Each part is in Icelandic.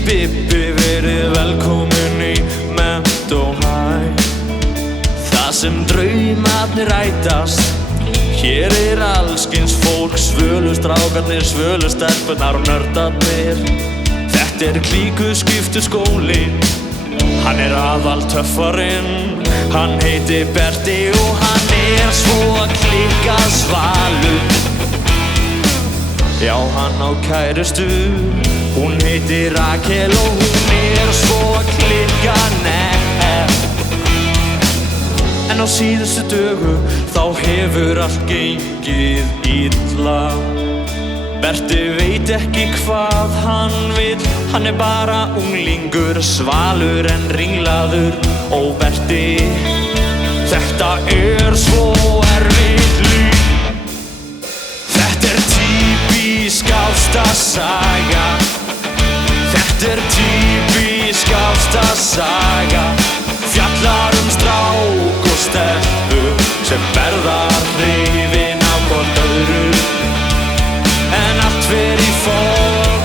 Bibbi, verið velkomin í Mento High. Það sem draumarnir rætast. Hér allskyns fólk, svölu strákarnir, svölu stelpurnar og nördarnir. Þetta klíkuskiptu skólinn. Hann aðal töffarinn. Hann heitir Berti og hann svo klikkað svalur. Já, hann á kærustu. Hún heitir Rakel og hún svo klikkað nett. En á síðustu dögu þá hefur allt gengið illa. Berti veit ekki hvað hann vill. Hann bara unglingur, svalur en ringlaður. Ó Berti, þetta svo erfitt líf. Þetta típísk ástarsaga. Þetta típísk ástarsaga. Fjallar strák og stelpu sem verða hrifin af hvort öðru. En allt fer í form.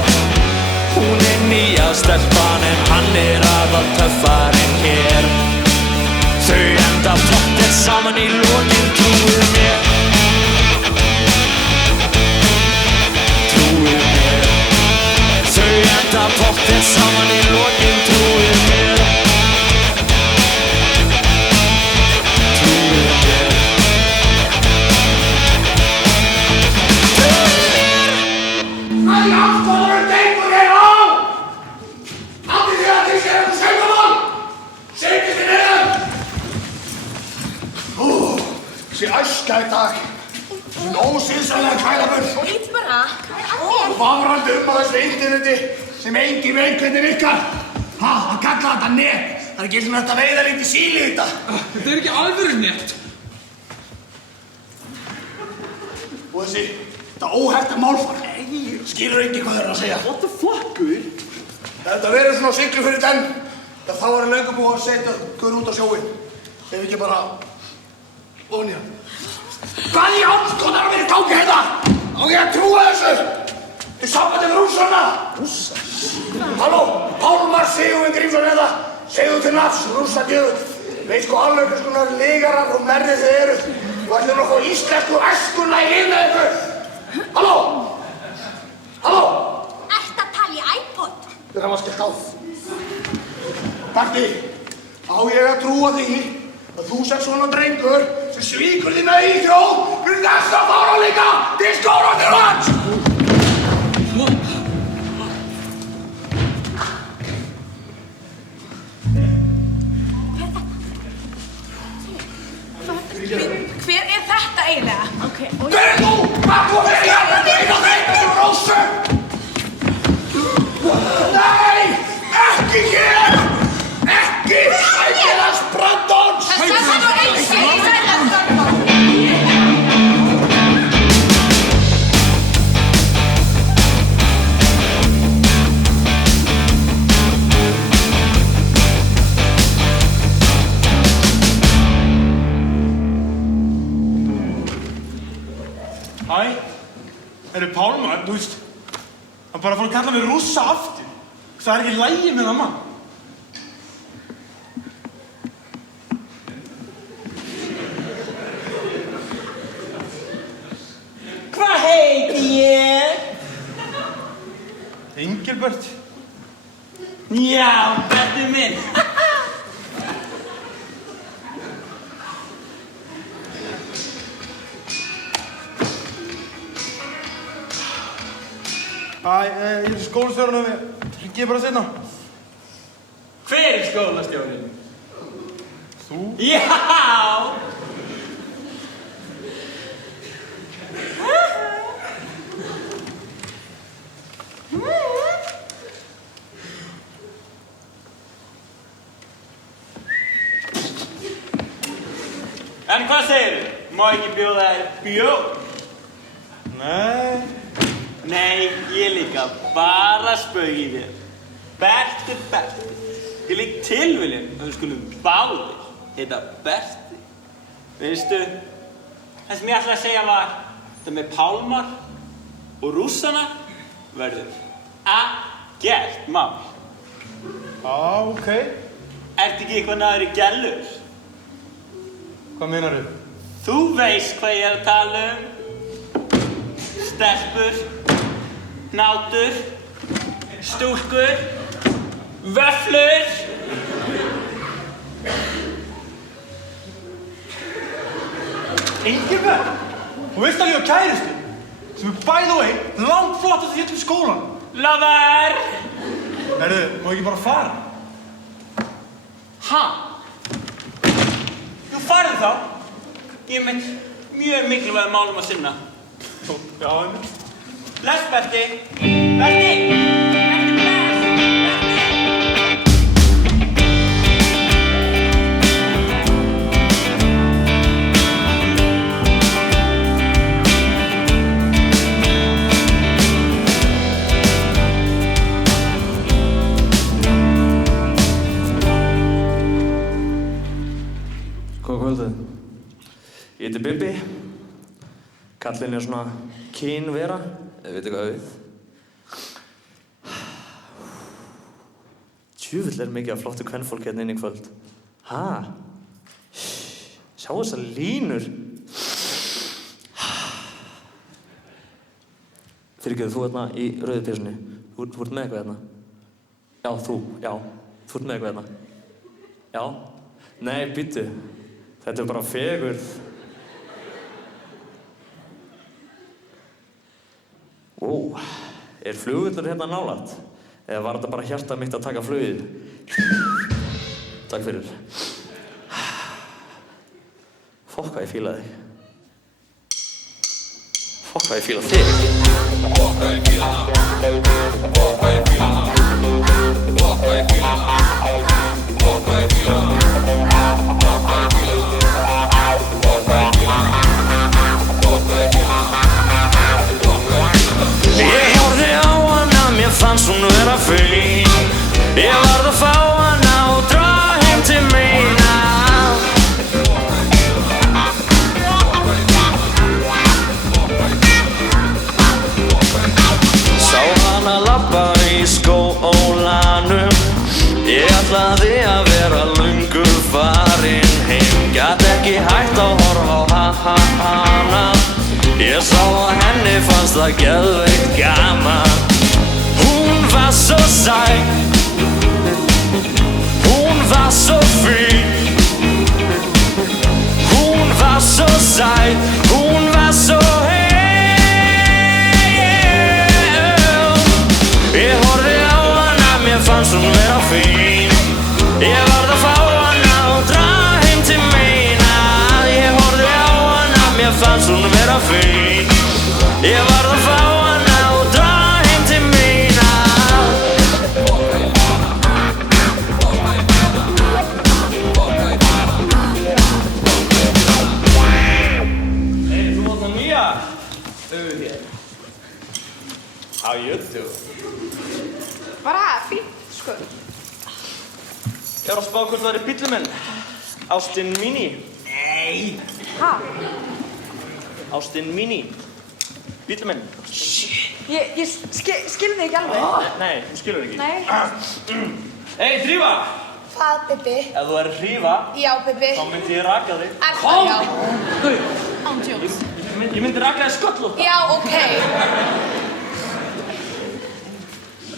Hún nýja stelpan en hann aðal töffarinn hér. Þau enda flottir saman í lokin, trúið mér. Trúið mér. Þau enda flottir saman í lokin, trúið mér. Trúið mér. Hvað í aftóðurum gengur á? Haldið þið að þið séu sveittamál? Setjið þið niður! Þessi æska í dag. Þessi ósiðsamlega kælaböll. Ít bara. Og vafrandi að þessu interneti sem engin veit hvernig virkar. Hann kallaði þetta net. Það ekki svona þetta veiða lítið síli í þetta. Þetta ekki alvöru net. Og þetta óhefta málfar. Skilur ekki hvað þeir að segja. What the fuck, guður? Þetta verður svona siglu fyrir den. Þá löngu búið að setja guður út á sjóinn. Ef ekki bara ofan í hann. Hvað í andskotar verið gangi hérna? Á ég að trúa þessu? Í sambandi með Rússana? Rússa? Halló, Pálmar Sigurvin Grímsson hérna. Segðu til nafns, Rússadjöfull. Veist hvað alveg hvers konar ligarar og merðir þið eruð. Og ætlum nokkuð íslensku æskuna í lið með ykkur. Halló? Halló? Ertu að tala í iPod? Þegar hann var skellt á. Berti, á ég að trúa því að þú sett svona drengur sem svíkur þín að í þjóð fyrir þess að fara líka til skólandir hans! Hver þetta eiginlega? Hver þú? Hvað þú fyrir hérna einu þeim Rósu? Nei! Ekki hér! Ekki! Sækilans Brandons! Það nú eins og í Sækilans Brandons! Hæ, Pálmar, þú veist, hann bara fór að kalla mig Rússa aftur. Það ekki í lagi með það mann. Hvað heiti ég? Engilbert. Já, Berti minn. Ég skólastjórinn og hringi ég bara seinna. Hver skólastjórinn? Þú? Já! En hvað segirðu? Má ekki bjóða þér bjór? Nei. Nei, ég líka bara spauð í þér. Berti. Lík tilviljun að við skulum báðir heita Berti. Veistu, það sem ég ætlaði að segja var þetta með Pálmar og rússana verður ekkert mál. Ok. Ertu ekki eitthvað náður í gellur? Hvað meinarðu? Þú veist hvað ég er að tala um. Stelpur, hnátur, stúlkur, vöfflur. Ingibjörg, þú veist að ég á kærustu sem er by the way langt flottast í skólan. Lofar! Herðu, má ekki bara fara? Ha? Þú farið þá? Ég er með mjög mikilvæg málum að sinna. Já, einmitt. Bless, Berti! Berti! Berti, bless! Góða kvöldið. Ég heiti Bibbi. Kallinn er svona kynvera, ef veitir hvað við. Djöfull er mikið af flottu kvenfólk hérna inn í kvöld. Ha? Sjá þessar línur. Fyrirgefðu, þú hérna í rauðu peysunni. Þú ert með eitthvað hérna. Já, þú ert með eitthvað hérna. Já. Nei, býttu. Þetta er bara fegurð. Wow, er flugvöllur hérna nálægt? Eða var þetta bara hjartað mitt að taka flugið? Takk fyrir. Fokk hvað ég fíla þig. Fokk hvað ég fíla þig. Fokk hvað ég fíla það. Fokk hvað ég fíla það. Fokk hvað ég fíla það. Fokk hvað ég fíla það. Ég horfði á hana, mér fannst hún vera fín. Ég varð að fá hana og dra heim til mína. Sá hana labba í skólanum. Ég ætlaði að vera löngu farin heim. Gat ekki hægt að horfa á hana. Ég sá að henni fannst það geðveikt gaman. Hún var svo sæt. Hún var svo fín. Hún var svo sæt. Hún var svo heil. Ég horfði á hana, mér fannst hún vera fín. Ég varð að fá hana og dra heim til mína. Ég horfði á hana, mér fannst hún vera fín. Ég varð að fá hana og dra heim til mína. Hey, þú átt að nýja hér. How you do? Bara fínt, sko. Ég var að spá hvort það er bíllinn minn. Austin Mini. Nei! Ha? Austin Mini. Bíllinn minn. Ég skil þig ekki alveg. Nei, þú skilur ekki. Nei. Hey, Drífa! Hvað, Bibbi? Ef þú er að hrífa, Já, Bibbi. þá myndi ég raka þig. Er það já? Ándjóks. Ég myndi raka þig skollótt. Já, ok.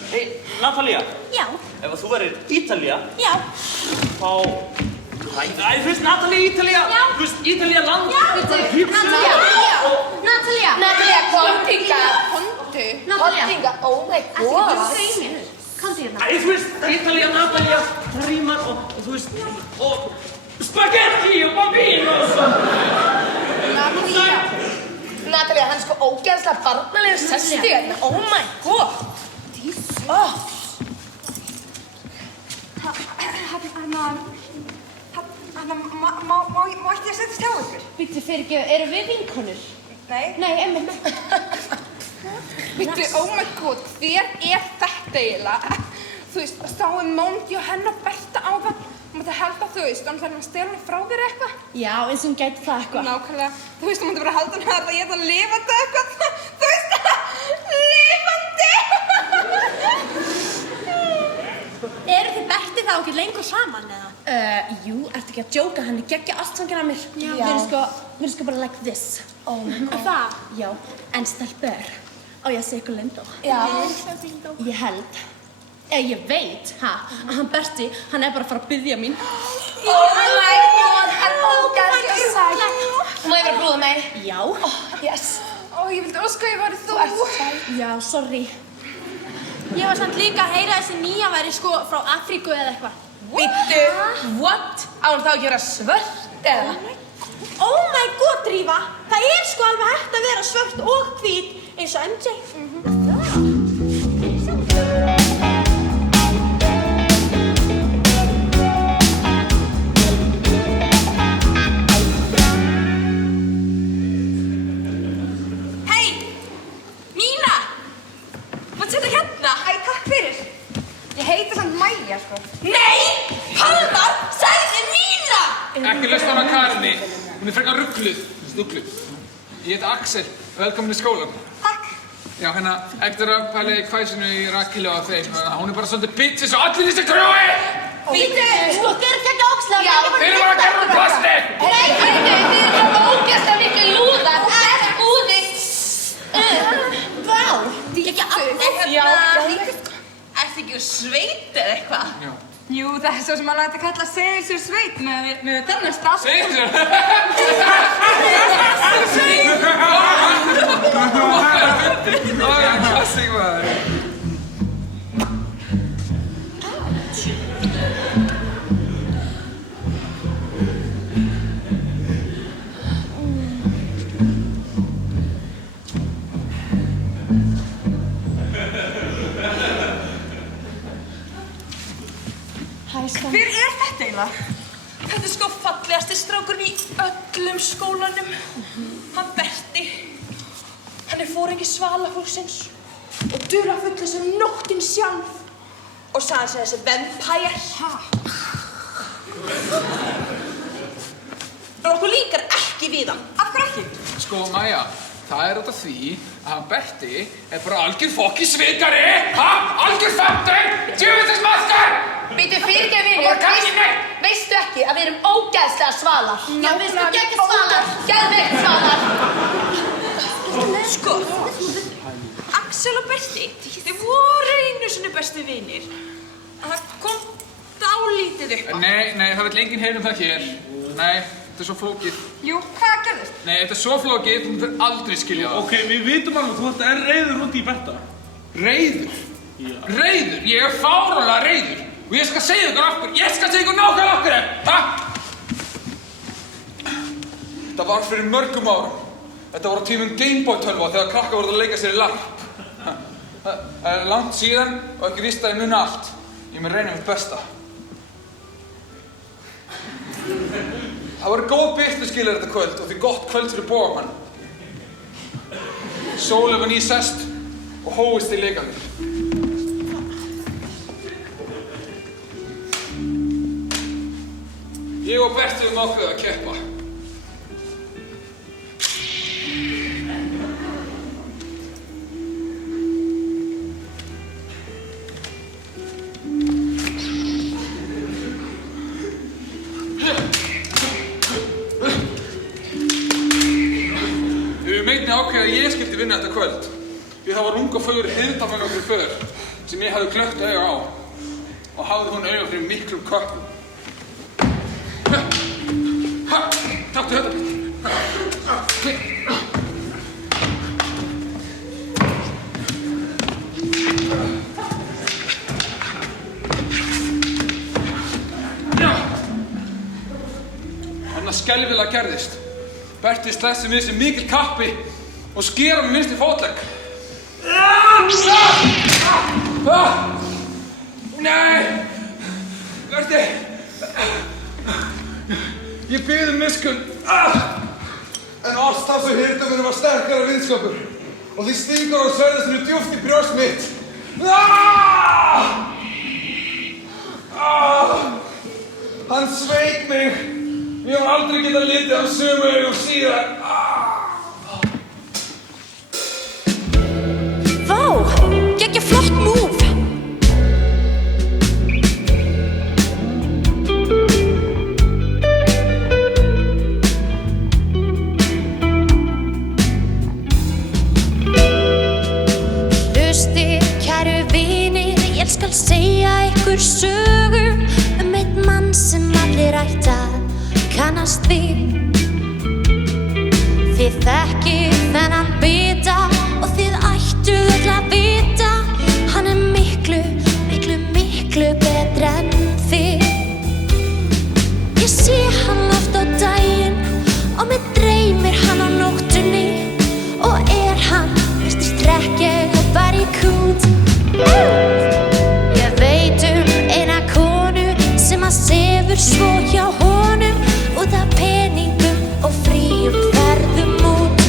Hey, Natalia. Já. Ef þú verður Ítalía, Já. þá... Æ, þú veist, Natalia, Ítalía. Já. Þú veist, Ítalía land. Já, Natalia. Natalia. Natalia, komdu hingað. Komdu. Komdu hingað. Oh my god. Komdu hérna. Æ, þú veist, Ítalía, Natalia, það rímar og þú veist, og spaghetti og bambino og svo. Natalia. Natalia, hann er sko ógeðslega barnalegur sesti hérna. Oh my god. Oh. Má ekki að setjast hjá ykkur? Býttu fyrirgefðu, eru við vinkonur? Nei. Nei, einmitt. Býttu, oh my god, hver er þetta eiginlega? Þú þú veist, sáum Móndi og henni og Berta á það. Þú mátti halda, þú veist, hann þarf að stela henni frá þér eitthvað. Já, eins og hún gæti það eitthvað. Nákvæmlega. Þú veist, þú mátti bara halda henni að ég ætla lifandi eitthvað. Þú veist, lifandi! Eru þið Berti þá ekki lengur saman, eða? Jú, ertu ekki að djóka, hann geggja ástsangin af mér. Já. Við erum sko bara like this. Það? Já, en stelpur. Á ég að segja ykkur leyndó? Já. Ég held, ég veit, að hann Berti, hann bara að fara að biðja mín. Oh my god, hann ógeðslega sæl. Má ég vera brúða með? Já. Yes. Ég vildi óska að ég væri þú. Já, sorry. Ég var samt líka að heyra þessi nýja væri sko frá Afríku eða eitthvað. Bíddu, what? Á hann þá ekki vera svört eða? Oh my god, Drífa! Það sko alveg hægt að vera svört og hvít eins og MJ. Hei! Nína! Máttu setja hérna? Æ, takk fyrir. Ég heiti samt Mæja, sko. Nei! Pálmar sagði Nína! Ekki laust hana Karinni. Hún frekar ruggluð. Ég heiti Axel. Velkomin í skólan. Takk. Já, eftir að pæla í hvæsinu í Rakilu og þeim. Hún bara svolítið bitch eins og allir í þessu grjói! Bíddu, sko, þið eru ekki ógeðslega. Já, Þeir eru bara að gera úr plasti! Nei, þið eru bara ógeðslega miklu lúðar. Það er úði. Vá, þið ekki aftur. Já, ertu ekki úr sveit eða eitthvað? Já. Jú, það er svo sem hann ætti að kalla Seyðisfjörð sveit með þennan stað. Seyðisfjörð? Það er klassík maður. Hver er þetta eiginlega? Þetta sko fallegasti strákurinn í öllum skólanum. Hann Berti. Hann foringi svalafólksins og dularfull sem nóttin sjálf. Og sagði sig þessi vampire. Og okkur líkar ekki við hann. Af hverju ekki? Sko, Maja, það er út af því að hann Berti er bara algjör fokki svikari! Algjör fattur! Djöfisins maskar! Býtu fyrirgefið veistu ekki að við erum ógeðslega svalar? Já, við erum geggjað svalar. Geðveikt svalar. Sko, Axel og Berti, þið voru einu sinni bestu vinir. En það kom dálítið upp á. Nei, það vill enginn heyra það hér. Nei, þetta er svo flókið. Jú, hvað gerðist? Nei, þetta er svo flókið, þú myndir aldrei skilja það. Ok, við vitum alveg, þú er reiður út í Berta. Reiður? Já. Reiður? Ég er fáránlega reiður. Og ég skal segja ykkur okkur, ég skal segja ykkur nákvæmlega okkur, Þetta var fyrir mörgum árum. Þetta var á tímum Gameboy tölva þegar krakkar voru að leika sér í LARP. Það er langt síðan og ekki víst að ég muni allt. Ég mun reyna mitt besta. Það voru góð birtuskilar þetta kvöld og því gott kvöld fyrir bógamann. Sólin var nýsest og hófist í leikanum. Ég og Berti höfum ákveðið að keppa. Við höfum einnig ákveðið að ég skyldi vinna þetta kvöld. Því það var ung og fögur heiðdamann okkur för sem ég hafði klökkt auga á og hafði hún auga fyrir miklum köttum. Taktu þetta, Berti. Þannig að skelfilega gerðist. Berti slæsti við sig mikil kappi og skera með minnsti fótlegg. Nei! Berti! Ég bið miskunn. En alltaf svo hirðdömurinn var sterkara vinskapur og því stingur á sverðisinu djúpt í brjóst mitt. aldrei geta litið á sömu augum síðar. Vá, geggja flott múf. Hlustið, kæru vinir, ég skal segja ykkur sögu einn mann sem allir ættu að kannast við. Þið þekkið þennan bita og þið ættuð öll að vita hann miklu, miklu, miklu betri en þið. Ég sé hann oft á daginn og mig dreymir hann á nóttunni og hann virtist trekkja bara í kút. Ég veit eina konu sem að sefur svo hjá honum út af peningum og fríum ferðum út.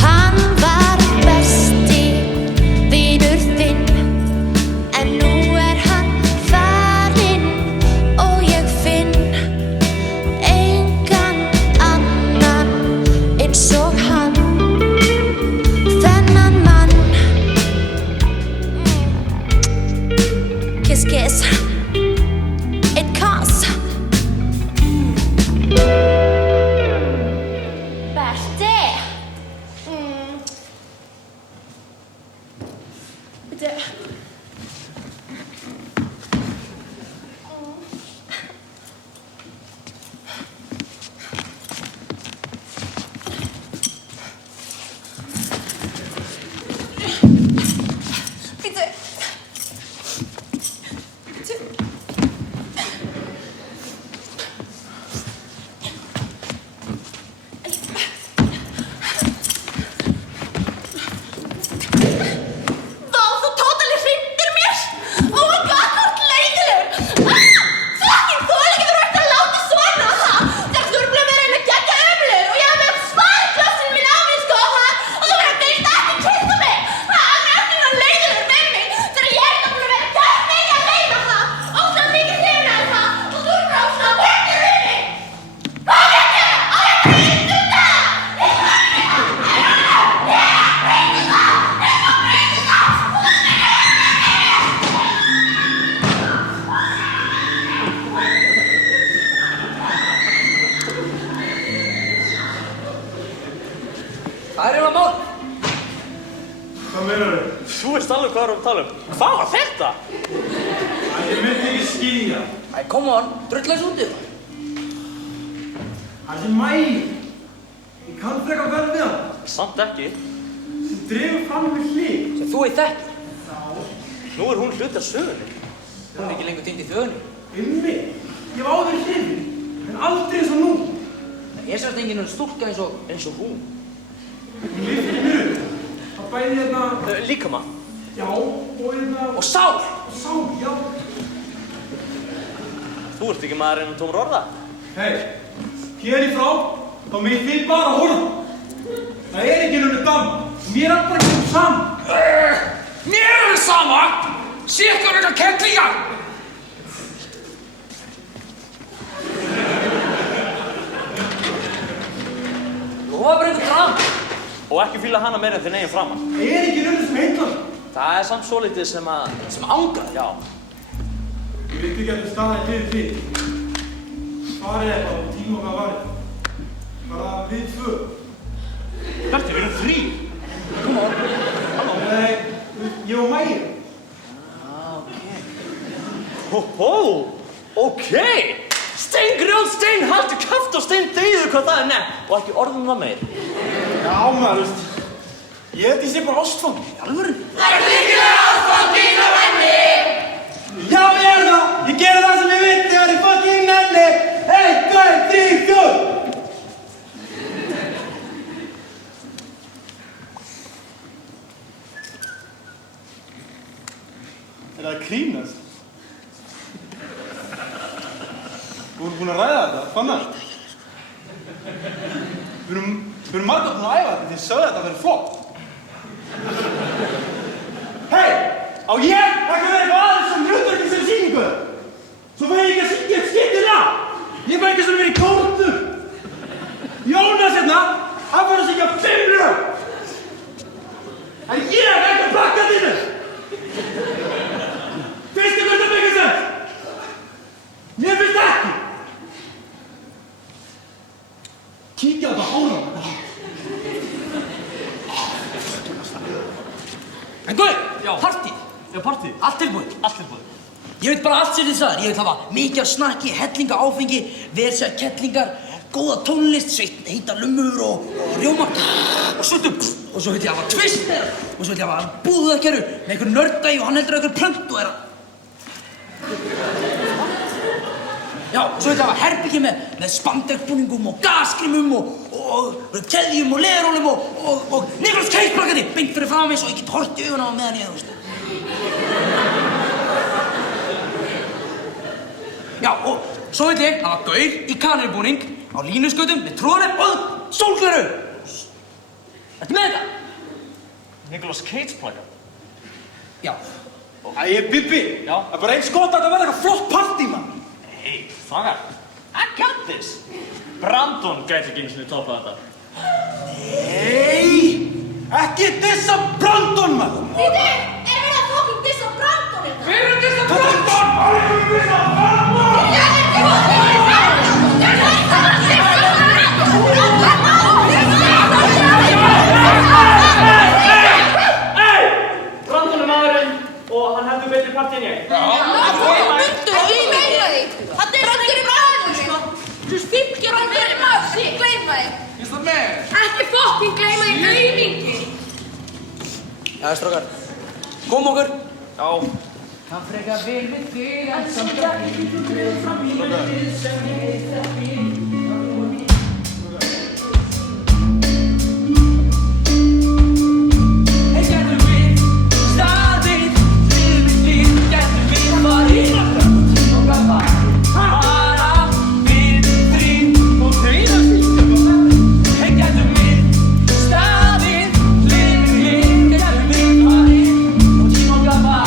Hann var besti vinur þinn en nú hann farinn og ég finn engan annan eins og hann. Þennan mann Kiss, kiss It costs Berti Bíddu. Bíddu. Vá, þú totally hrindir mér. Oh my god, þú ert leiðilegur. Fucking þoli ekki, þú ert að láta svona, þegar þú ert búin að vera að gegja ömurlegur og ég hef með spariklossin minn á mér, sko, og þú verður að deyta ekki kyssa mig. Hann er ekki náttúrulega leiðilegur við mig þegar ég er búin að vera að gæta mig að reyna það, óslega mikið hrifin af það og þú ert bara óslega verður við mig. Hvað veit ég? Á ég að brýta það? Það er eiginlega mál. Hvað meinarðu? Þú veist alveg hvað erum að tala um. Hvað var þetta? Ég myndi ekki skilja. Æ, come on, drulla þessu út í það. Þessi Mæli. Ég kann frekar vel við hann. Samt ekki. Sem dregur fram með hlið. Sem þú þekki. Nú hún hluti af sögunni. Hún er ekki lengur týnd í þjóðinni. Ég hef áður hlifin, en aldrei eins og nú. Það er sérst enginn stúlka eins og hún. Hún lifir mér upp. Það bæði hérna... Líkama. Já, og hérna... Og sál! Sál, já. Þú ert ekki maður innan tómur orða. Hei, hér í frá, þá megið þið bara horfa. Það er ekki nefnir damm. Mér er bara ekki saman. Mér er það sama! Sé ekki á eitthvað kettlingar! Lofa bara einhvern dram. Og ekki fíla hana meira en þinn eigin framan. Það er ekki nefnir sem heitlar. Það er samt svo litið sem að... Sem ángar. Já. Ég veit ekki að þú staðaði fyrir því. Farið eitthvað og tíma hvað varið. Bara við tvö. Berti, við erum þrír. Come on. Halló. Nei, ég og Mæja. Hóhó, ok. Steingrjót, steinhaltur, kaft og steindauður, hvað það er nefn. Og ekki orðum það meir. Já, maður, veist. Ég held ég sé bara ástfangin. Í alvöru. Það er líkilega ástfangin af henni. Já, ég er það. Ég gera það sem ég veit þegar ég fucking nenni. 1, 2, 3, 4. Er það að grínast? Þú erum búin að ræða þetta, Fannar? Við erum margar búin að æfa þetta, þið sögðu þetta að vera flott. Hei! Á ég ekki verið eitthvað aðeins sem hlutverki sem sýningu? Svo fæ ég ekki að syngja eitt skemmtilega! Ég fæ ekki að vera í kórnum! partí? Allt tilbúið. Ég veit bara allt sem þið sagðir. Ég vil hafa mikið af snakki, hellinga áfengi, versa kettlingar, góða tónlist, heita lummur og rjóma og svöldum. Og svo vil ég hafa twister og svo vil ég hafa búðarkerru með einhver nörda í og hann heldur einhver plöntu og Já, og svo vil ég hafa herbyggi með spandekbúningum og gasgrímum og keðjum og leðurólum og Nicolas Cage plakati beint fyrir fram eins og ég get hort í augun á meðan ég Já, og svo vil ég hafa gaur í kanilbúning á línuskautum með tróðnepp og sólgleru. Ertu með þetta? Nicolas Cage plakat? Já. Æ, Bibbi, það er bara eins gott að þetta verða eitthvað flott partí, mann. Hey, þakkar. I got this. Brandon gæti ekki einu sinni toppað þetta. Nei, ekki dissa Brandon, mann. Bíddu, erum við að fucking dissa Brandon hérna? Við erum dissa Brandon! Við erum dissa Brandon! Brandon er maðurinn og hann heldur betri partí en ég. Ég meina því. Hann er Brandon, sko. Þú fylgir hann verið maður, ég gleyma því. Is that man? Ekki fucking gleyma því, auðmingi. Jæja, strákar. Kom okkur. Já. Hann frekar vel við þig, en samt ekki þú greið fram í ljóðið sem ég þekki. Hey, getum við staðið, hlið við hlið, getum við farið og gaffa bara við þrír og þrír og þrír. Hey, getum við staðið, hlið við hlið, getum við farið og gaffa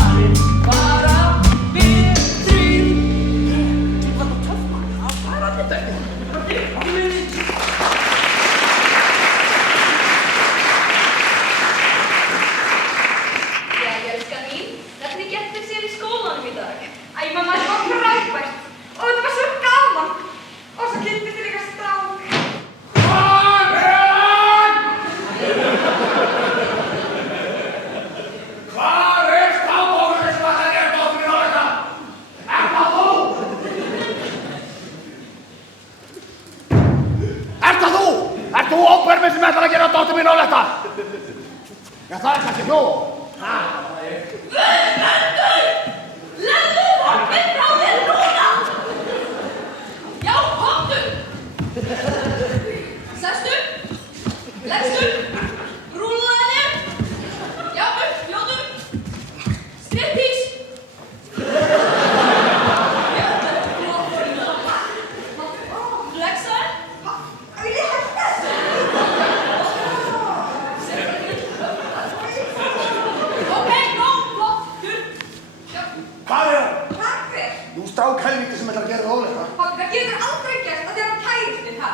bara við þrír. Þetta var töff, maður. Það er allir þetta. Jæja, elskan mín, hvernig gekk þér sér í skólanum í dag? Æ, mamma, þetta var frábært og þetta var svo gaman og svo kynntist þér líka strák. Hvar er hann? Hvar er stafbókurinn sem ætlar að gera dóttur mín á þetta? Er það þú? Er það þú? Ert þú ópermið sem ætlar að gera dóttur mín á þetta? Já, það er kannski þú. Legðu horfið frá þér núna! Já, komdu! Sestu! Leggstu! Rúllaðu þér! Já, upp, fljótu! Striptís! Leggsaðu! Vil ég hægt þessu? Ok, flottur! Hvað er það? Takk fyrir! Þú strákhelvíti sem ætlar að gera það óleika. Pabbi, það getur aldrei gert að þér hann kærist þinn, ha?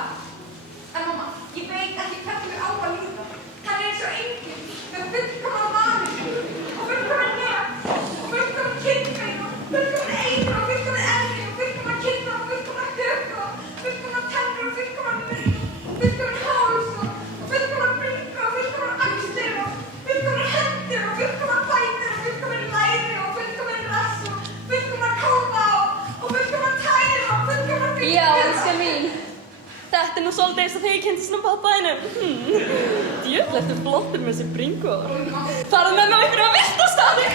En mamma, ég veit ekki hvernig við á að líða. Hann er eins og enginn, með fullkomna vanir, og fullkomna nefn, og fullkomna kynbein, og fullkomna eyru, og fullkomna elri, og fullkomna kynna, og fullkomna höku, og fullkomna tennur, og fullkomna munn, og fullkomna háls, og fullkomna bringu, og fullkomna axlir, og fullkomna hendur, og fullkomna bænir, og fullkomna læri, og fullkomna rass, og fullkomna kófa, og fullkomna tær, og fullkomna bringu. Já, elskan mín. Þetta er nú svolítið eins og þegar ég kynnti svona pappaðinum. Djöfull ertu flottur með þessi bringu. Farðu með mig á einhverja viltastaði.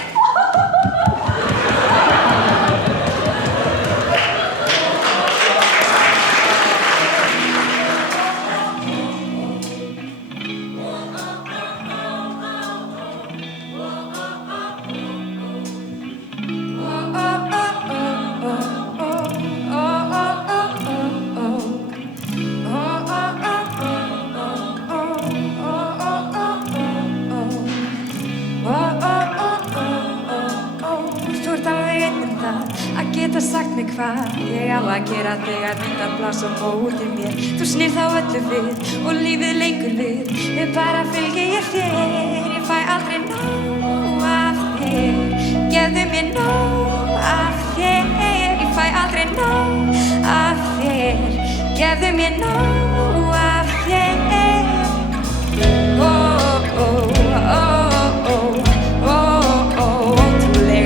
Þú ert alveg einn það að geta sagt mig hvað ég á að gera þegar vindar blása á móti mér. Þú snýr þá öllu við og lífið lengur við. Ég bara fylgi ég þér, ég fæ aldrei nóg af þér. Gefðu mér nóg af þér, ég fæ aldrei nóg af þér. Gefðu mér nóg af þér. Ótrúlega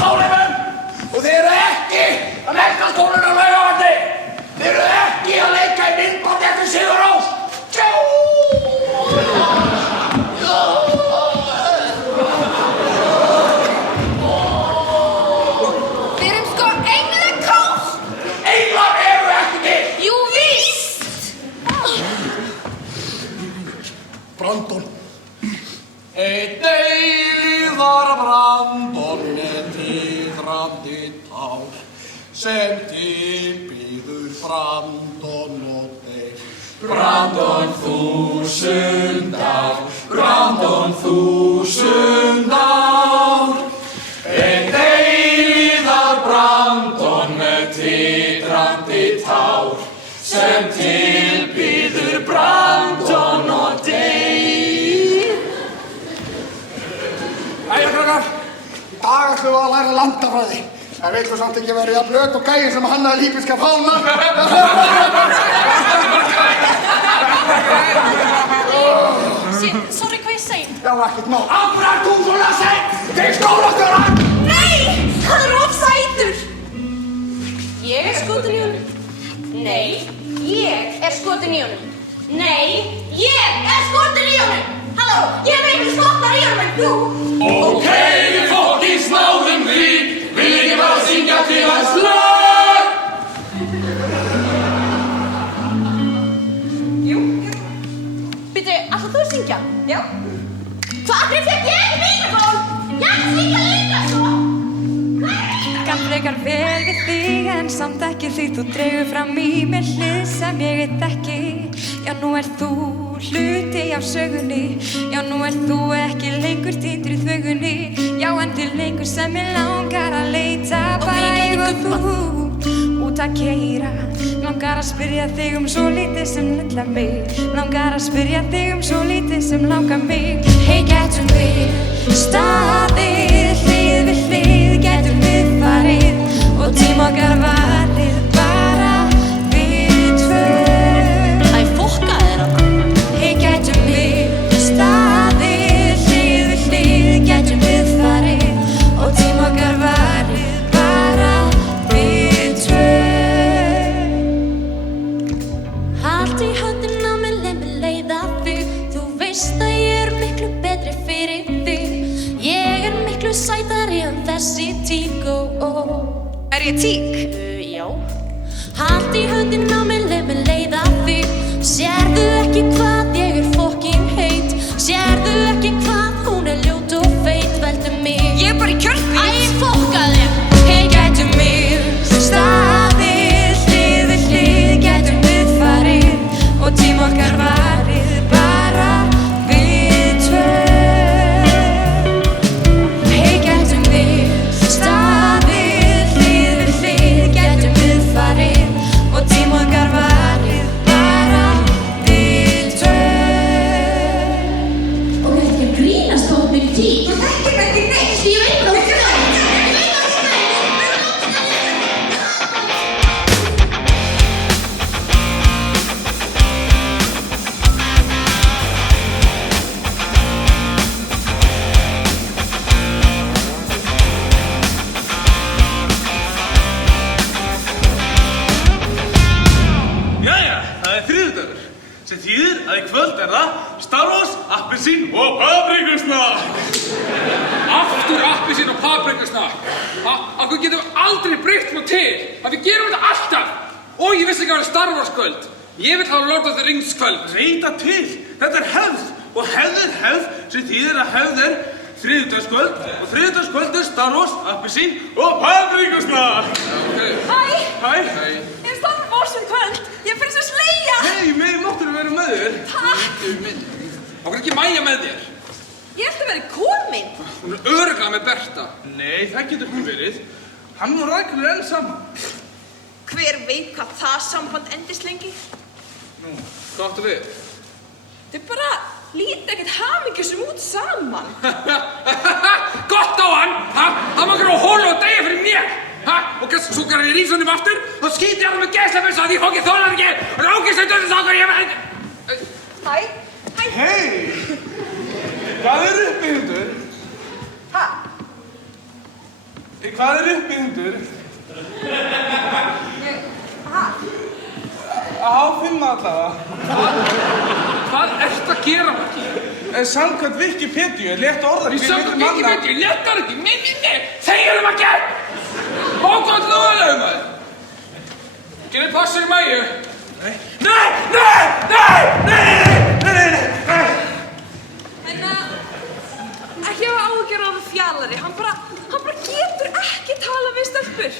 sólimum og þið eru ekki að menntaskólanum á Laugavatni. Þið eru ekki að leika í myndbandi eftir Sigurrós. Tjú! Við erum sko englar kós. Englar eru ekki til. Jú, víst. Brandon. Einn eilíðar Brandon með titrandi tár sem tilbýður Brandon og þeir. Brandon 1000 ár, Brandon 1000 ár. Einn eilíðar Brandon með titrandi tár sem tilbýður Brandon og þeir. Æja, krakkar, í dag ætlum við að læra landafræði. En við ætlum samt ekki að vera jafn blöt og gægir sem hannaði líbíska fána. Sorry, hvað ég segi? Já, ekkert má. Áfram þú svona seint til skólastjóran! Nei, hann er of sætur. Ég er skotin í honum. Nei, ég er skotin í honum. Nei, ég er skotin í honum. Halló, ég er miklu skotnar í honum en þú. Ok, við fólkið snáðum því, vil ekki bara syngja til hans lag. Jú. Býtu, ætlar þú að syngja? Já. Hvað fekk ég ekki mikrofón? Ég ætla að syngja líka svo. Kann frekar vel við þig en samt ekki því þú dregur fram í mér hlið sem ég veit ekki. Já, nú þú hluti af sögunni. Já, nú þú ekki lengur týndur í þvögunni. Já, en til lengur sem ég langar að leita. Bara ég og þú út að keyra. Langar að spyrja þig svo lítið sem lilla mig. Langar að spyrja þig svo lítið sem langar mig. Hey, getum við staðið hlið við hlið, getum við farið og tíma okkar varið bara við tvö. Æ, fokka þér hana. Hey, getum við staðið hlið við hlið, getum við farið og tíma okkar varið bara við tvö. Haltu í höndina með leið mig leiða þig. Þú veist að ég er miklu betri fyrir þig. Ég er miklu sætari en þessi tík. Er ég tík? Já. Haltu í höndina með leið mig leiða þig. Sérðu ekki hvað ég er fokkin heit? Sérðu ekki hvað hún er ljót og feit? Veldu mig. Ég er bara í kjörfi. Æ, fokka þér. Hey, gætum við staðið hlið við hlið, gætum við farið og tíma okkar varið bara við tvö. Hey, gætum við staðið hlið við hlið, gætum við farið og tíma okkar varið bara við tvö. Og þetta ekki að grínast á okkur í tík. Það þekkir mig ekki neitt. Ég veit hvað þú veist. Jæja, það er þriðjudagur, sem þýðir að í kvöld það Star Wars, appelsín og paprikusnakk. Aftur appelsín og paprikusnakk. Akkur getum við aldrei breytt nú til. Að við gerum þetta alltaf. Og ég vissi ekki að vera Star Wars kvöld. Ég vil hafa Lord of the Rings kvöld. Breyta til, þetta er hefð. Og hefð er hefð, sem þýðir að hefð er þriðjudagskvöld. Og þriðjudagskvöld er Star Wars, appelsín og paprikusnakk. Hæ! Hæ! Ég er Star Wars kvöld. Ég er prinsess Leia. Hei, mig máttur að vera með þér. Takk. Akkur ekki Mæja með þér. Ég ætti að vera komin. Hún er örugglega með Berta. Nei, það getur hún verið. Hann og Rakel er enn saman. Hver veit hvað það samband endist lengi? Nú, hvað áttu við? Þau bara líti ekkert hamingjusum út saman. Gott á hann! Hann var gráð hólu og degja fyrir mér! Og svo kann ég rísa honum aftur og skýti hann með geislafilsa að ég fókið þólar ekki rákist auðvitað þess að ég veit. Hæ? Hei! Hvað er uppi hundur? Hæ? Hvað uppi undir? H5 allavega. Hvað ertu að gera, Maggi? Samkvæmt Wikipedia, létt orðar. Í samkvæmt Wikipedia, léttar ekki, minni, þegiðu, Maggi! Bókvæmt lögulegum, maður! Gerið passir í Mæju. Nei! Ekki hafa áhyggjur af honum Fjalari. Hann bara getur ekki talað við stelpur.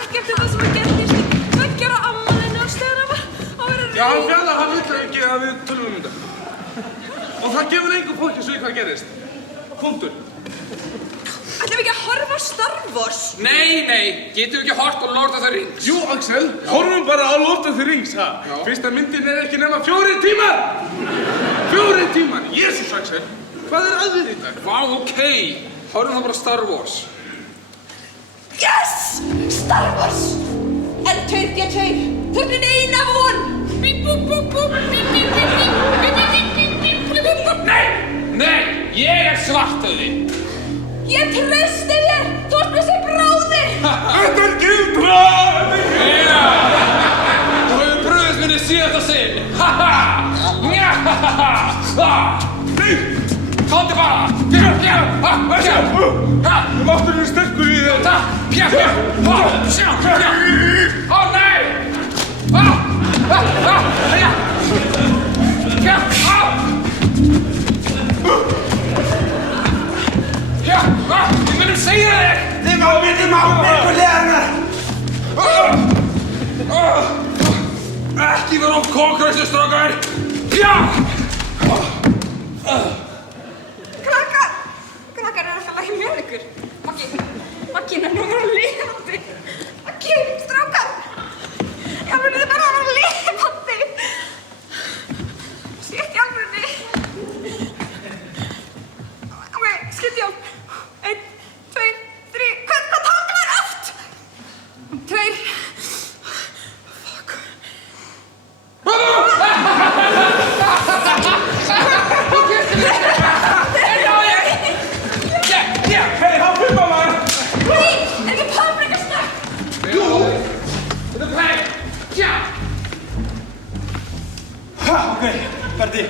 Ekki eftir það sem hann gerðist í 2 ára afmælinu hans þegar hann var að vera Já, Fjallar, hann vill ekki að við tölum þetta. Og það gefur engu fólki svo í hvað gerist. Punktur. Ætlum við ekki að horfa á Star Wars? Nei, getum við ekki hort á Lord of the Rings? Jú, Axel, horfum bara á Lord of the Rings, ha? Fyrsta myndin ekki nema 4 tímar! 4 tímar! Jesús, Axel, hvað að þér í dag? Vá, ókei. Horfum þá bara Star Wars. Yes! Star Wars! R2D2, þögnin eina von! Bíp, búp, búp, búp, bíp, bíp, bíp, bíp, bíp, bíp, bíp, bíp, bíp, bíp. Nei, ég svarthöfði. Ég treysti þér! Þú ert með sem bróðir! Þetta gildra! Já! Þú hefur brugðist minni síðasta sinn. Nei! Komdu bara! Mátturinn sterkur í þér! Takk! Ó, nei! Við munum segja þér! Þið má miklu leðarnar! Ekki vera of kókrausu, strákar! Já! Krakkar eru alltaf ekki með ykkur. Maggi, nefnum að vera lifandi. Maggi, strákar! Já, munið þið bara að vera lifandi. Sétt í alvörunni. Ok, Skildjón. 1, 2, 3, hvað táknar þér oft? 2. Fuck. Hei, H5 maður! Hei, er ekki paprikasnökk? Jú! Þetta er play! Já! Ok, Berti.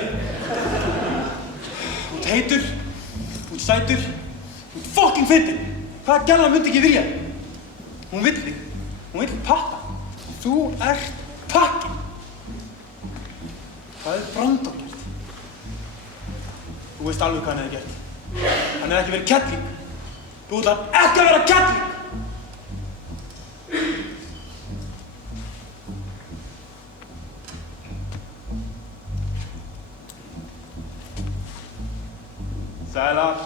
Þú ert heitur, þú ert sætur, þú ert fucking fyndinn. Hvaða gæla myndi ekki vilja? Hún vill þig. Hún vill pakka. Þú ert pakki. Hvað er Brandon gert? Þú veist alveg hvað hann hefði gert. Hann hefði ekki verið kettling. Þú ætlar ekki að vera kettling! Sælar,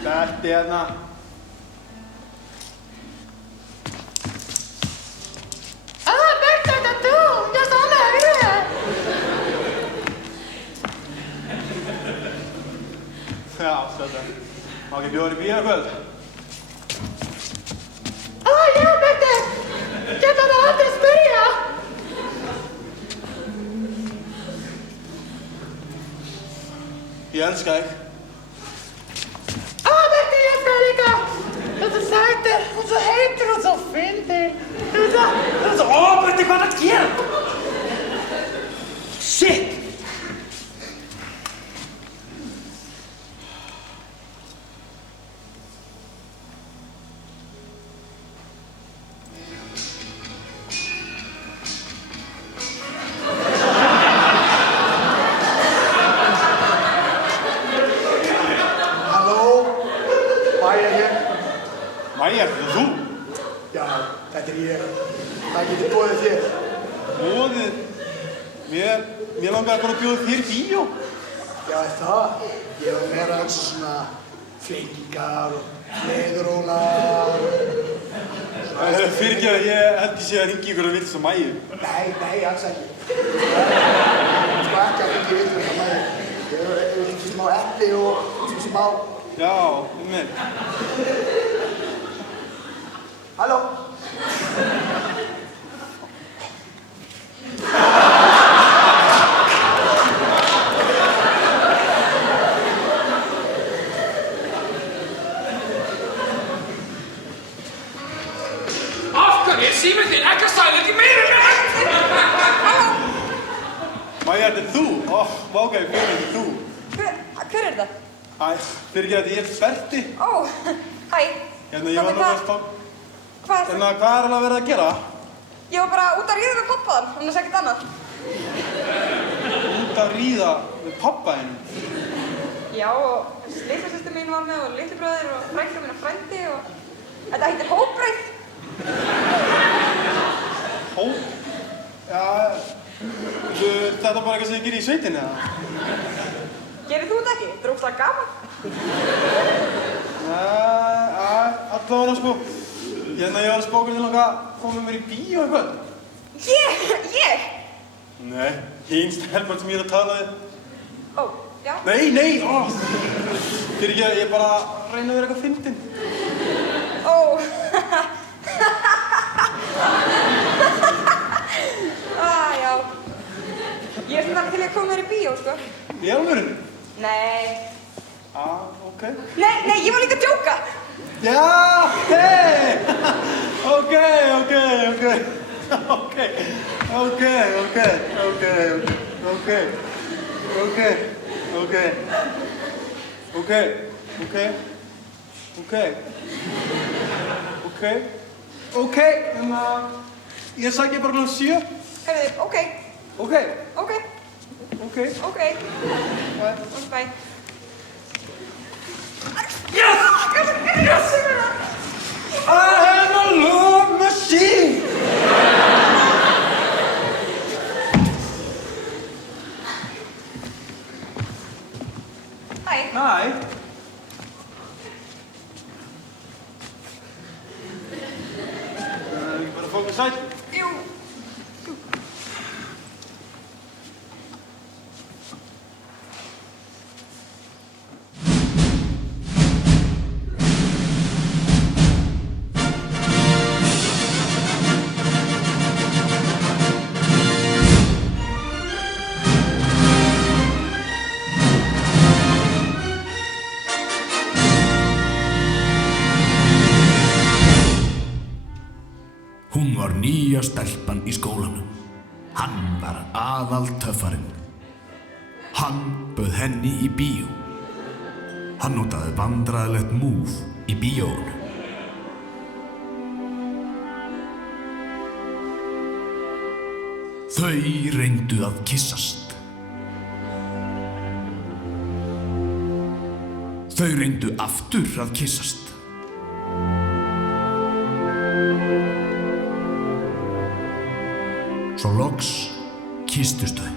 Berti hérna. Berti, þetta þú! Ég stáði að við þér! Já, þetta. Má ekki bjóða þér í bíó í kvöld? Já, Berti! Geta það aldrei spyrja! Ég elska þig. Berti, ég elska þig líka! Þú ert svo sætur, þú ert svo heitur og svo fyndinn. Þú ert svo... Berti, hvað er að gera? Shit! Mæja, þetta er þú? Já, þetta er ég. Hvað getur boðið þér? Boðið? Mér langar bara að bjóða þér í bíó. Já, það. Ég var meira eins og svona flengingar og leðurólar. Fyrirgeðu, ég held ég sé að hringi ykkur að vilja svo Mæju. Nei, alls ekki. Sko ekki að hringi vilja svo Mæju. Ég hefur hringi smá epli og smá... Já, með. Halló? Strákar, ég símið þinn, ekki að sæla, ekki meira en hægt! Maja, þetta er þú? Vágæði, fyrir þetta er þú. Hver er það? Æ, fyrir ekki að ég er Berti. Hæ. Hérna, ég var nú að spá. Hvað er það? Hérna, hvað er hann að vera að gera? Ég var bara út að ríða við pappa þar, annars ekkert annað. Út að ríða við pappa henni? Já, og litla systir mín var með og litli bróðir og frænka mín og frændi og... Þetta heitir hópbrauð. Já, þetta er bara eitthvað sem þið gerir í sveitinni, eða? Gerir þú þetta ekki? Þetta er ógeðslega gaman. Allavega sko. Ég var að spá hvernig þið langa að koma með mér í bíó eitthvað. Ég? Nei, hinn stelpan sem ég er að tala við. Já? Nei, fyrir ekki að ég bara reyna að vera eitthvað fyndin. Já. Ég er svona til að koma þér í bíó, sko. Í alvöru? Nei. Ok. Nei, ég var líka að djóka. Já, hei! Ok. Ég sæki bara náttúrulega 7. Herðu, ok. Bye. Yes! I am a love machine! Hæ. Ekki bara fóka sætt? Jú. Hún var nýja stelpan í skólanum. Hann var aðaltöffarinn. Hann bauð henni í bíó. Hann notaði vandræðilegt múf í bíóinu. Þau reyndu að kyssast. Þau reyndu aftur að kyssast. Svo loks kysstust þau.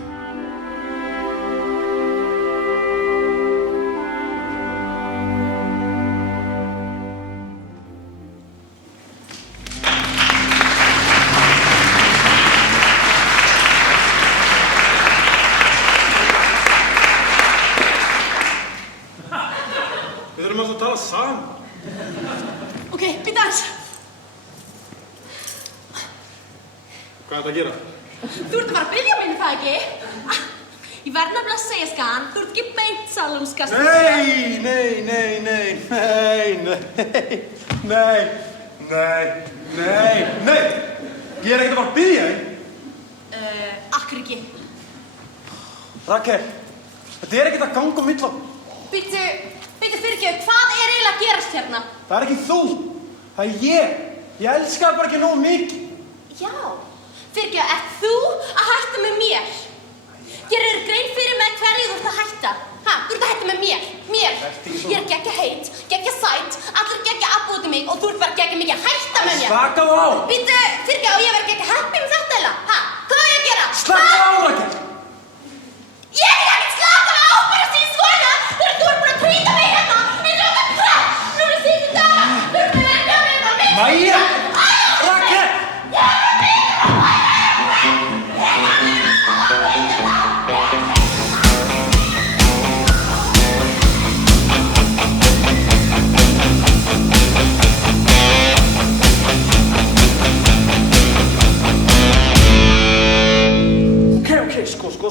Við þurfum alltaf að tala saman. Ok, býta aðeins. Hvað er þetta að gera? Þú ert að fara að byrja á mínu, það ekki? Ég verð nefnilega að segja skan, þú ert ekki beint salonskast. Nei. Ég er ekkert að fara að byrja þig. Akkur ekki. Rakel, þetta er ekkert að ganga á milli. Býttu fyrirgefðu, hvað er eiginlega að gerast hérna? Það er ekki þú, það er ég. Ég elska það bara ekki nógu mikið. Já, fyrirgefðu, ert þú að hætta með mér? Gerir þér grein fyrir með hverju þú ert að hætta? Þú ert að hætta með mér. Ég er geggja heit, geggja sæt, allir geggja abbúti mig og þú ert bara geggja mikið að hætta með mér. Slakaðu á! Býttu, fyrirgefðu, og ég verð geggja happy með þetta eða? Hvað á ég að gera? Slakaðu á, Rakel! Ég er ekkert slakað á bara því svona þegar þú ert búin að trýta mig hérna eins og okkar trapp. Nú er síðustu daga, þú ert með verið að vera með mig. Maja! Rakel!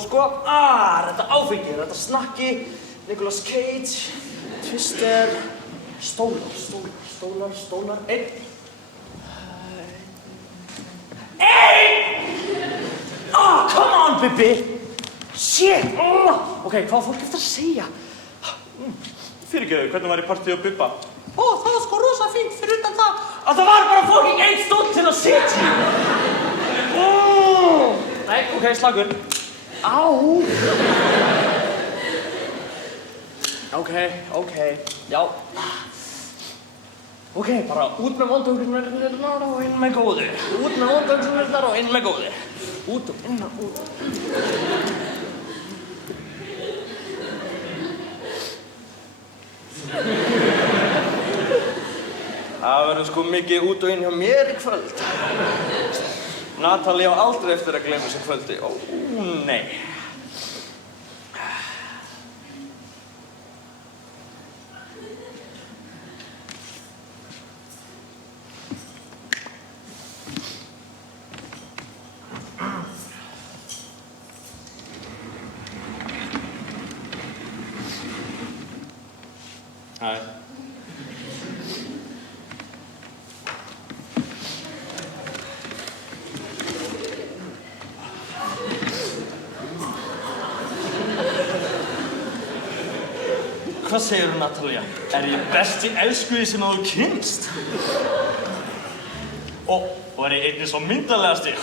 Sko. Þetta áfengi, þetta snakki, Nicolas Cage, Twister, stólar, 1, Bibbi. Shit! Ok, hvað var fólk eftir að segja? Fyrirgeðu, hvernig var í partíu á Bibba? Ó, það var sko rosa fínt fyrir utan það að það var bara fucking einn stund til að sitja. Nei, ok, slagur. Á. Ok, já. Ok, bara út með vondhugsanirnar og inn með góðu. Út með vondhugsanirnar og inn með góðu. Út og inn og út. Það verður sko mikið út og inn hjá mér í kvöld. Natalie á aldrei eftir að gleyma sér kvöldi. Ó, nei. Hæ. Hvað segirðu, Natalia? Er ég besti elskuði sem þú kynnst? Og er ég einnig svo myndarlegasti?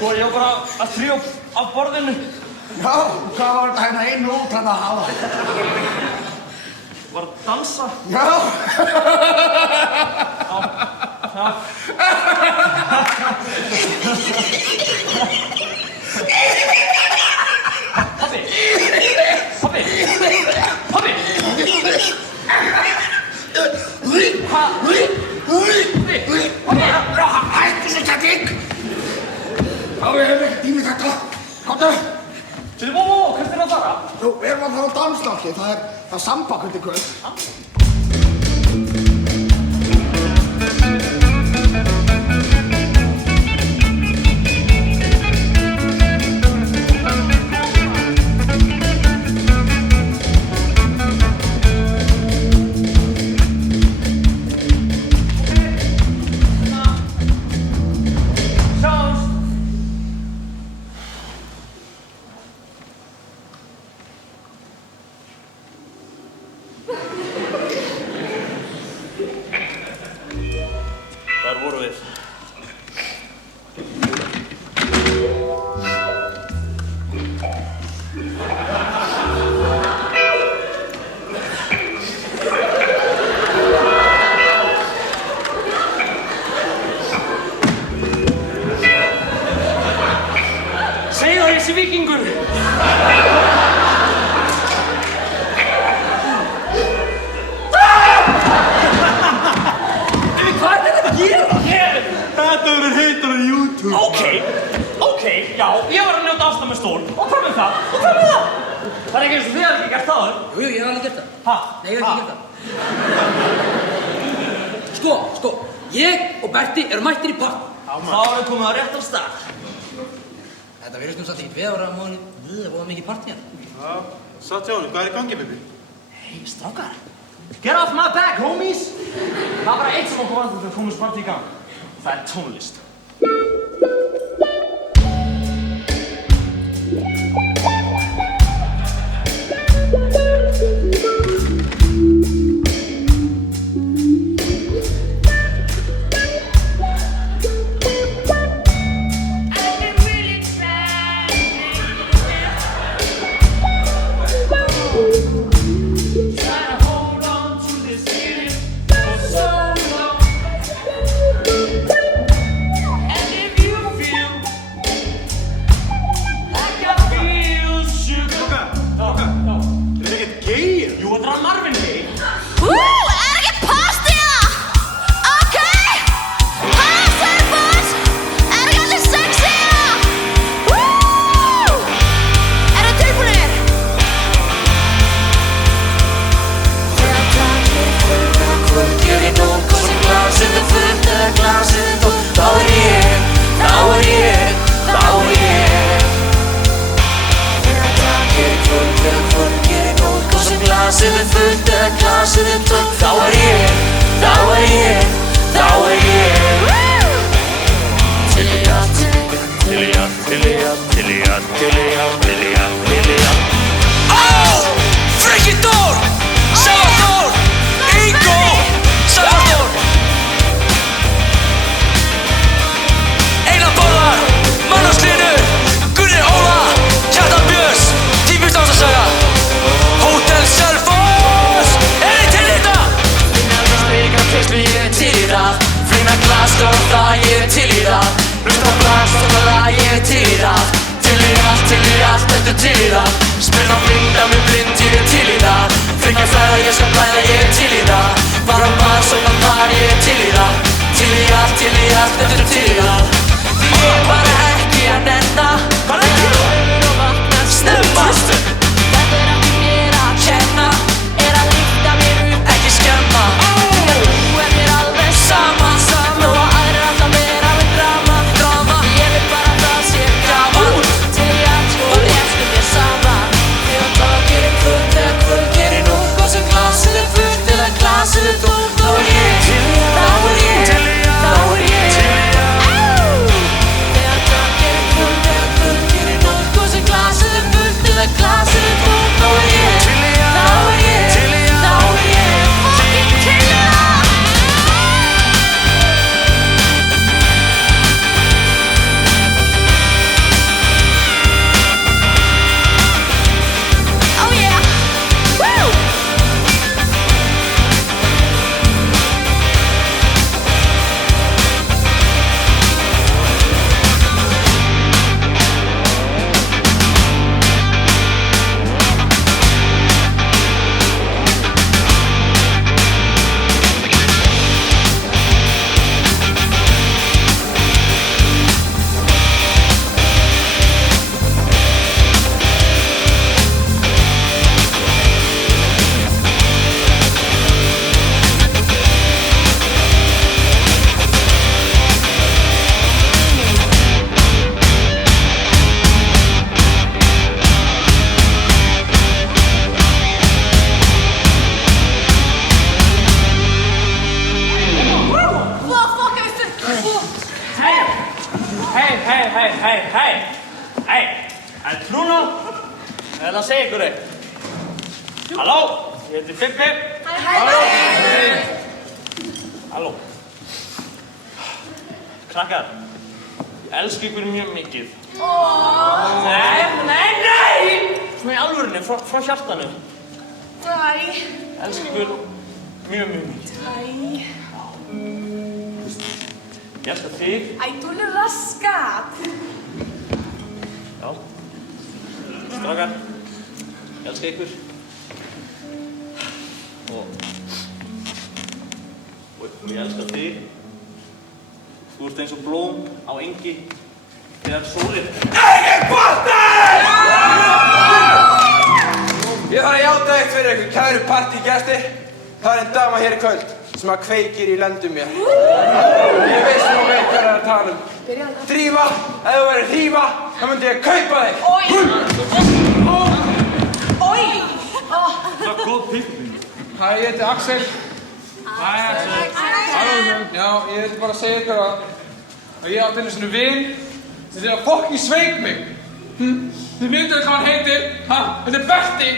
Sko, ég var bara að þrjá af borðinu. Já, hvað var þetta hérna inn og út hérna að hafa? Var að dansa. Já. Pabbi! Hættu sér kætting! Já, við hefum ekki tími þetta. Komdu! Hvert er að fara? Jú, við erum að fara á dansnámskeið. Það er sambakvöld í kvöld. Þar voru við. Segðu það þessi víkingur! Hvað er þetta að gera? Þetta verður heitar á YouTube. Ok, já, ég var að njóta ástæð með stól. Og hvað með það? Það er ekki eins og þið hafði ekki gert það. Jú, ég hef alveg gert það. Ha? Nei, ég hef ekki gert það. Sko, ég og Berti erum mættir í part. Þá erum komið á réttan stað. Þetta virðist samt ekki veður að móðinni við að mikið partí hérna. Já, satt hjá henni, hvað er í gangi, Bibbi? Hei, strákar. Get off my back, homies! Það er bara eitt sem okkur vantar til að komast partí í gang. Það er tónlist. glasið er fullt eða glasið er tómt, þá er ég til í allt, til í allt, til í allt, til í allt, til í allt, til í allt, til í allt. Ó, Frikki Dór, Salvador, Ingo, Salvador, Einar Bóðar, Magnús Hlynur, Gunni Óla, Kjartan Björns, Tímur Dánsasaga, Hótel Selfoss, er þið til í þetta? Finna strikar fyrstu, ég er til í það, finna glasstöfla, ég er til í það, hlusta glasstöfla, ég er til í það, til í allt, þetta er til í það, spilna blinda mig blind, ég er til í það, fengja flæða, ég skal blæða, ég er til í það, bara maður svona þar, ég er til í það, til í allt, þetta er til í það, því ég bara ekki að nenna, bara ekki að vakna snemma, þetta er ekki mér að kenna, er að lyfta mér upp, ekki skemma, því að þú er mér alveg sama, þó að aðrir alltaf mér alveg drama, ég vil bara það sé gaman, til í allt og réttu mér saman, því að það gerir kvöld eða kvöld gerir nótt, og sem glasið er fullt eða glasið er tómt, þá er ég til í allt, þá er ég til í allt, þá er ég til í allt. Þegar það gerir kvöld eða kvöld gerir nótt, og sem glasið er fullt eða glasið er tómt, þá er ég til í allt, þá er ég til í allt, þá er ég fucking til í allt. Oh yeah! Woo! Hei, það er Bruno, ég ætla að segja ykkur eitt. Halló, ég heiti Pippi. Halló. Krakkar, ég elska ykkur mjög mikið. Nei! Svona í alvörunni, frá hjartanu. Ég elska ykkur mjög mikið. Ég elska þig. Æ, þú er raskat. Já. Strákar, ég elska ykkur. Og ég elska þig. Þú ert eins og blóm á engi þegar sólin ENGINN BOLTI! Ég þarf að játa eitt fyrir ykkur, kæru partígestir. Það er einn dama hér í kvöld sem að kveikir í löndum mér. Ég veist nú vel hvað það er að tala um. Drífa, ef þú verður hrífa, þá myndi ég kaupa þig. Oj! Það er góð píkning. Hæ, ég heiti Axel. Hæ, Axel. Já, ég ætla bara að segja ykkur að ég átti einu svona vin sem þegar fokking sveik mig. Þið mynduðu hvað hann heitir. Þetta er Berti.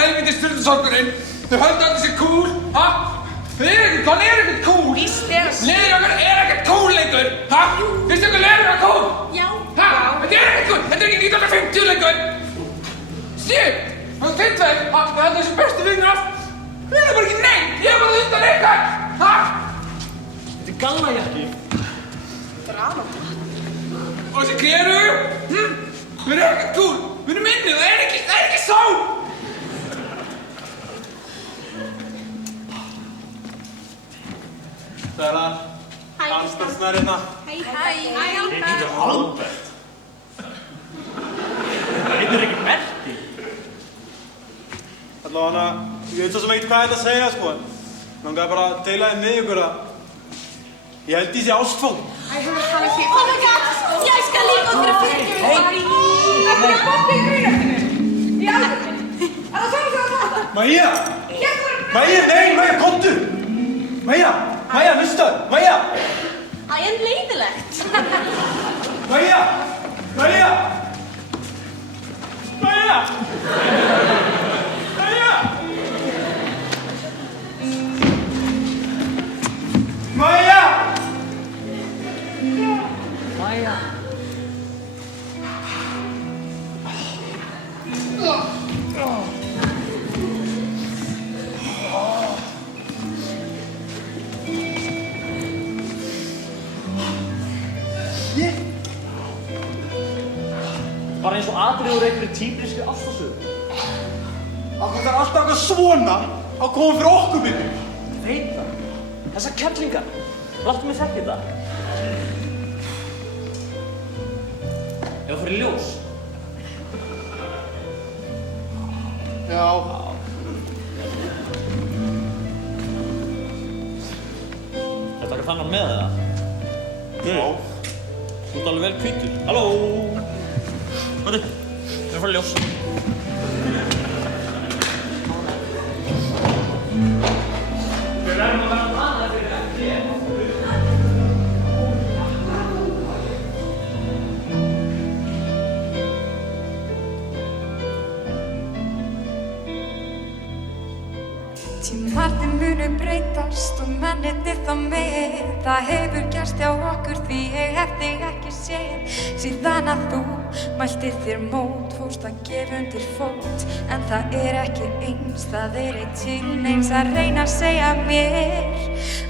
Helviti styrtusokkurinn. Þau höldu allir sér cool. Hann er ekkert cool. Leðurjakkar er ekkert cool lengur. Finnst ykkur leðurjakkar cool? Já. Þetta er ekkert cool. Þetta er ekki 1950 lengur. Sér, hann finnst það. Það er þessi bestu vinnur allt. Það er bara ekki neitt. Ég er bara undan ykkar. Þetta er gallajakki. Dramatík. Og þessi gleru. Við erum ekkert cool. Við erum inni. Það er ekki sól. Stella, Albert Snær hérna. Hæ. Ég heiti Albert. Það heitir ekki Berti. Allavega, ég veit svo sem ekkert hvað þetta að segja, sko. Langaði bara að deila þið með ykkur að ég held í þessi ástfók. Oh my god, ég skal líka okkur að fyrir. Það er bombið í grínartinu. Í alveg. Er það svona sem það Maja! Maja, nei, Maja, komdu! Maja, hlusta! Maja! Æ, en leiðilegt. Maja! Maja! Maja! Maja! Maja! Maja! Bara eins og atriði úr einhverju tíbrískri ástarsögu. Það er alltaf eitthvað svona að koma fyrir okkur minni. Ég veit það. Þessar kettlingar. Láttu mig þekka þetta. Ef það fyrir ljós. Já. Þetta ekki fann hann með það? Já. Þú ert alveg vel hvítur. Halló! Hvað er þið? Það fyrir ljós. Við verðum að vera planaðir fyrir eftir. Tímarnir munu breytast og mennirnir þá með. Það hefur gerst hjá okkur því ég hef þig ekki séð. Síðan að þú mæltir þér mót, fórst að gefa undir fót. En það er ekki eins, það er eitt til neins að reyna að segja mér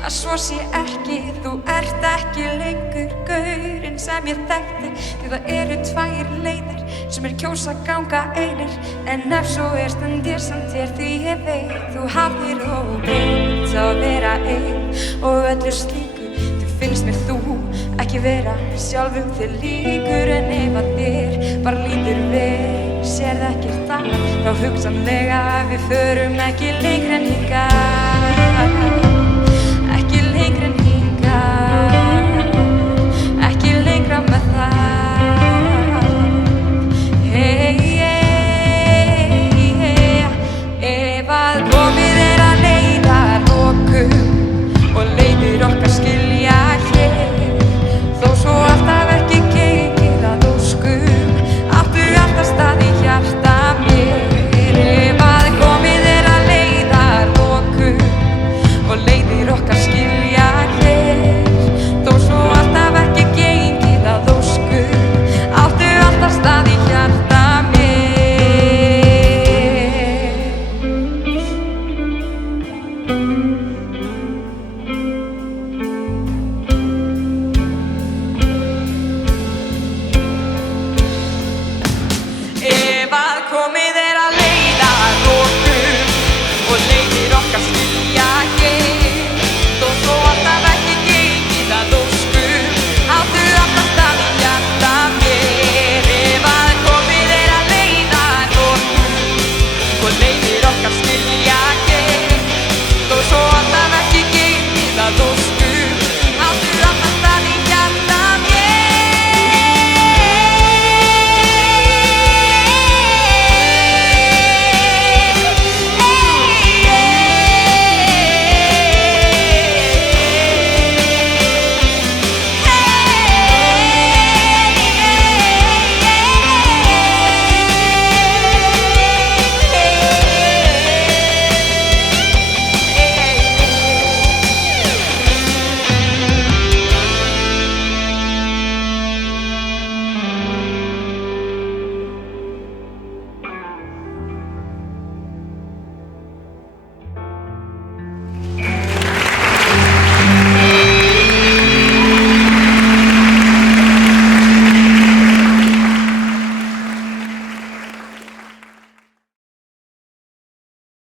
að svo sé ekki, þú ert ekki lengur gaurinn sem ég þekkti. Því það eru tvær leiðir sem kjósa ganga einir. En ef svo er stund ég samt hér því ég veit þú hafðir óbeitt að vera ein og öllu slíku. Þú finnst mér þú ekki vera sjálfum þér líkur. En ef að þér bara lítur vel, sérð ekkert það, þá hugsanlega við förum ekki lengra en hingað.